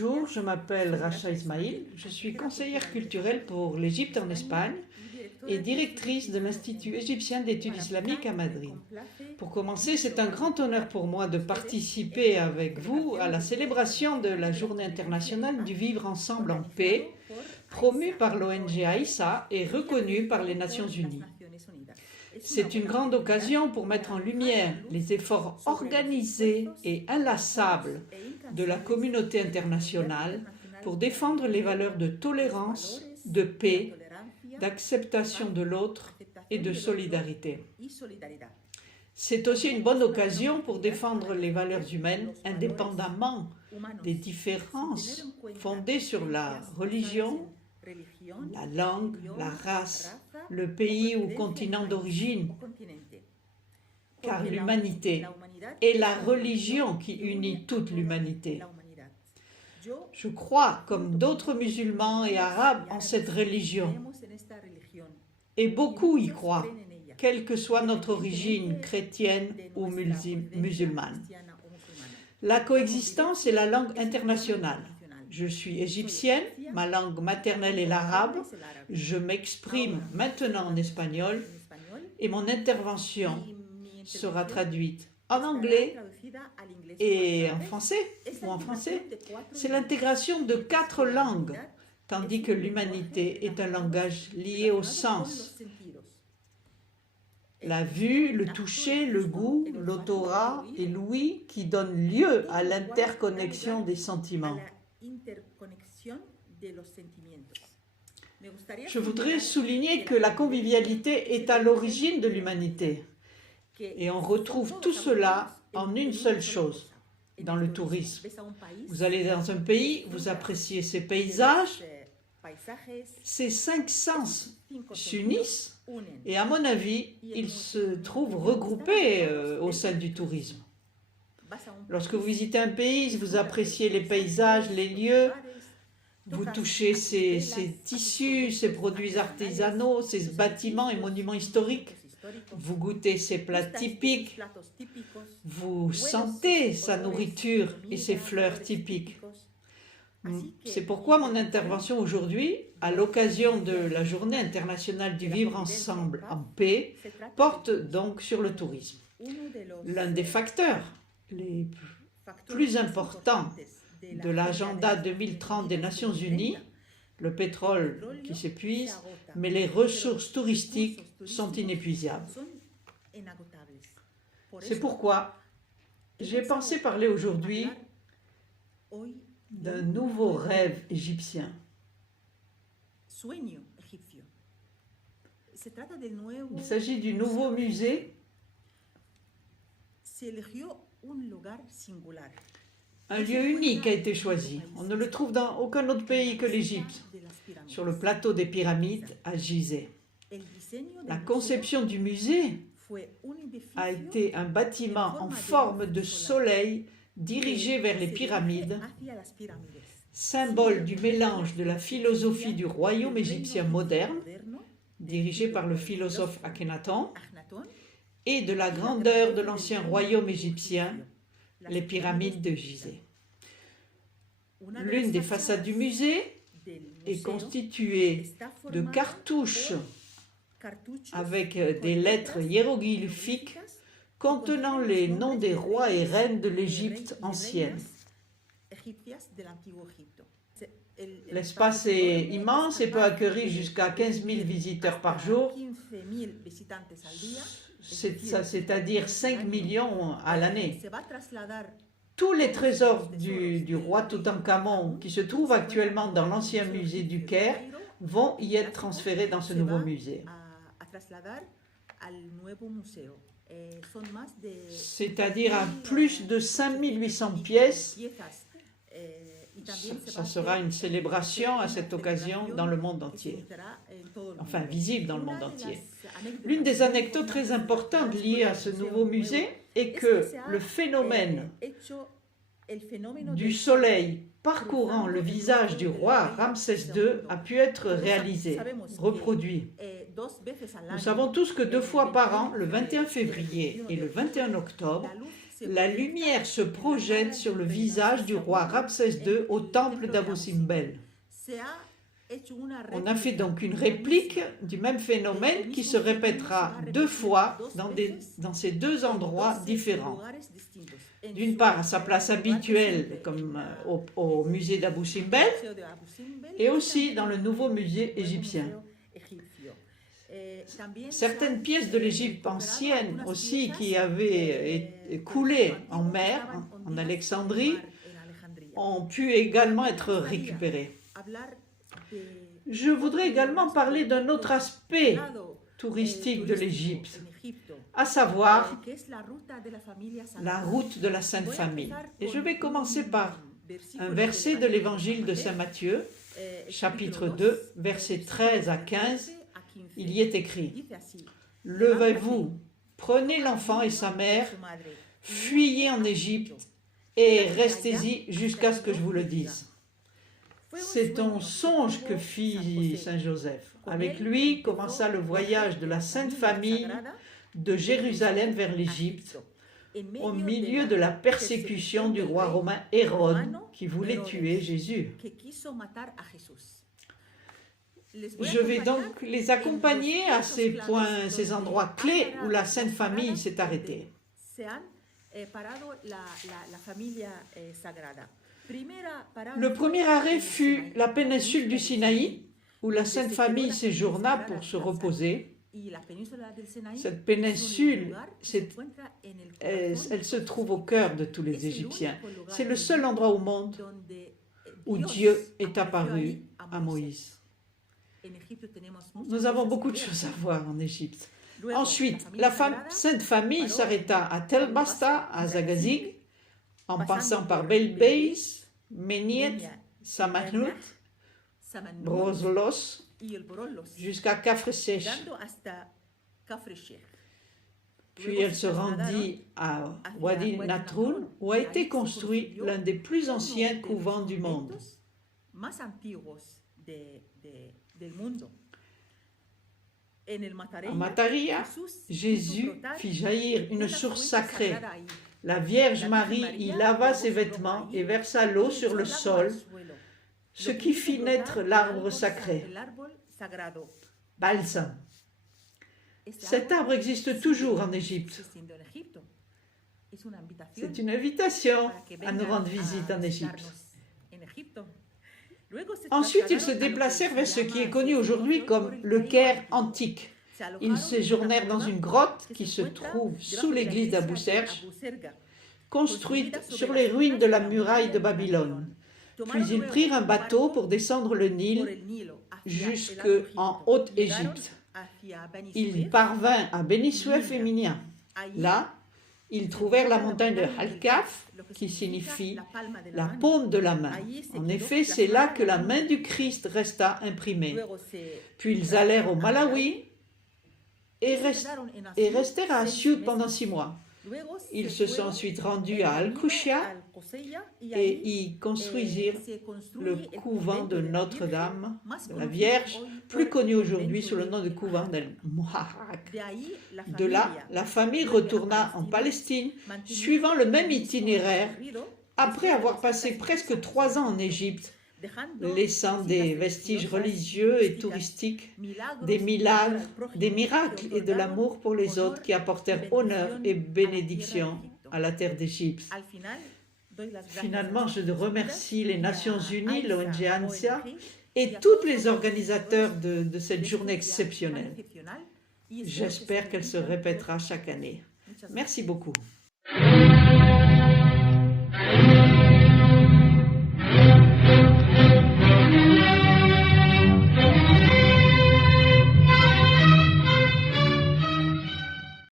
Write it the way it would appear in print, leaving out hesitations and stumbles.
Bonjour, je m'appelle Racha Ismail, je suis conseillère culturelle pour l'Égypte en Espagne et directrice de l'Institut égyptien d'études islamiques à Madrid. Pour commencer, c'est un grand honneur pour moi de participer avec vous à la célébration de la Journée internationale du vivre ensemble en paix, promue par l'ONG AISA et reconnue par les Nations Unies. C'est une grande occasion pour mettre en lumière les efforts organisés et inlassables de la communauté internationale pour défendre les valeurs de tolérance, de paix, d'acceptation de l'autre et de solidarité. C'est aussi une bonne occasion pour défendre les valeurs humaines indépendamment des différences fondées sur la religion, la langue, la race, le pays ou continent d'origine, car l'humanité est la religion qui unit toute l'humanité. Je crois, comme d'autres musulmans et arabes, en cette religion, et beaucoup y croient, quelle que soit notre origine chrétienne ou musulmane. La coexistence est la langue internationale. Je suis égyptienne, ma langue maternelle est l'arabe, je m'exprime maintenant en espagnol et mon intervention sera traduite en anglais et en français C'est l'intégration de 4 langues, tandis que l'humanité est un langage lié au sens. La vue, le toucher, le goût, l'odorat et l'ouïe qui donnent lieu à l'interconnexion des sentiments. Je voudrais souligner que la convivialité est à l'origine de l'humanité et on retrouve tout cela en une seule chose, dans le tourisme. Vous allez dans un pays, vous appréciez ses paysages, ces 5 sens s'unissent et à mon avis, ils se trouvent regroupés au sein du tourisme. Lorsque vous visitez un pays, vous appréciez les paysages, les lieux, vous touchez ces tissus, ces produits artisanaux, ces bâtiments et monuments historiques. Vous goûtez ses plats typiques, vous sentez sa nourriture et ses fleurs typiques. C'est pourquoi mon intervention aujourd'hui, à l'occasion de la Journée internationale du vivre ensemble en paix, porte donc sur le tourisme. L'un des facteurs les plus importants de l'agenda 2030 des Nations Unies, le pétrole qui s'épuise, mais les ressources touristiques sont inépuisables. C'est pourquoi j'ai pensé parler aujourd'hui d'un nouveau rêve égyptien. Il s'agit du nouveau musée, un lieu unique a été choisi. On ne le trouve dans aucun autre pays que l'Égypte, sur le plateau des pyramides à Gizeh. La conception du musée a été un bâtiment en forme de soleil dirigé vers les pyramides, symbole du mélange de la philosophie du royaume égyptien moderne, dirigé par le philosophe Akhenaton, et de la grandeur de l'ancien royaume égyptien, les pyramides de Gizeh. L'une des façades du musée est constituée de cartouches avec des lettres hiéroglyphiques contenant les noms des rois et reines de l'Égypte ancienne. L'espace est immense et peut accueillir jusqu'à 15 000 visiteurs par jour, c'est-à-dire 5 millions à l'année. Tous les trésors du roi Toutankhamon qui se trouvent actuellement dans l'ancien musée du Caire vont y être transférés dans ce nouveau musée. C'est-à-dire à plus de 5 800 pièces. Ça sera une célébration à cette occasion dans le monde entier, enfin visible dans le monde entier. L'une des anecdotes très importantes liées à ce nouveau musée est que le phénomène du soleil parcourant le visage du roi Ramsès II a pu être réalisé, reproduit. Nous savons tous que 2 fois par an, le 21 février et le 21 octobre, La lumière se projette sur le visage du roi Ramsès II au temple d'Abu Simbel. On a fait donc une réplique du même phénomène qui se répétera 2 fois dans ces 2 endroits différents. D'une part à sa place habituelle comme au musée d'Abu Simbel et aussi dans le nouveau musée égyptien. Certaines pièces de l'Égypte ancienne aussi qui avaient coulé en mer, en Alexandrie, ont pu également être récupérées. Je voudrais également parler d'un autre aspect touristique de l'Égypte, à savoir la route de la Sainte Famille. Et je vais commencer par un verset de l'Évangile de Saint Matthieu, chapitre 2, versets 13 à 15. Il y est écrit « Levez-vous, prenez l'enfant et sa mère, fuyez en Égypte et restez-y jusqu'à ce que je vous le dise. » C'est un songe que fit Saint Joseph. Avec lui commença le voyage de la Sainte Famille de Jérusalem vers l'Égypte, au milieu de la persécution du roi romain Hérode qui voulait tuer Jésus. Je vais donc les accompagner à ces points, ces endroits clés où la Sainte Famille s'est arrêtée. Le premier arrêt fut la péninsule du Sinaï, où la Sainte Famille séjourna pour se reposer. Cette péninsule, elle se trouve au cœur de tous les Égyptiens. C'est le seul endroit au monde où Dieu est apparu à Moïse. Nous avons beaucoup de choses à voir en Égypte. Ensuite, la Sainte Famille s'arrêta à Tel Basta, à Zagazig, en passant par Belbeis, Méniet, Samanhout, Broslos, jusqu'à Kafr-Sheikh. Puis elle se rendit à Wadi Natroun, où a été construit l'un des plus anciens couvents du monde. En Mataria, Jésus fit jaillir une source sacrée. La Vierge Marie y lava ses vêtements et versa l'eau sur le sol, ce qui fit naître l'arbre sacré, balsam. Cet arbre existe toujours en Égypte. C'est une invitation à nous rendre visite en Égypte. Ensuite, ils se déplacèrent vers ce qui est connu aujourd'hui comme le Caire antique. Ils séjournèrent dans une grotte qui se trouve sous l'église d'Abou Serge, construite sur les ruines de la muraille de Babylone. Puis ils prirent un bateau pour descendre le Nil jusqu'en Haute-Égypte. Ils parvinrent à Beni Suef et Minia. Là, ils trouvèrent la montagne de Halkaf, qui signifie la paume de la main. En effet, c'est là que la main du Christ resta imprimée. Puis ils allèrent au Malawi et restèrent à Asyut pendant 6 mois. Ils se sont ensuite rendus à Al-Kushia et y construisirent le couvent de Notre-Dame, de la Vierge, plus connu aujourd'hui sous le nom de couvent d'El Muharrak. De là, la famille retourna en Palestine, suivant le même itinéraire, après avoir passé presque 3 ans en Égypte, laissant des vestiges religieux et touristiques, des miracles et de l'amour pour les autres qui apportèrent honneur et bénédiction à la terre d'Égypte. Finalement, je remercie les Nations Unies, l'ONG ANSIA et tous les organisateurs de cette journée exceptionnelle. J'espère qu'elle se répétera chaque année. Merci beaucoup.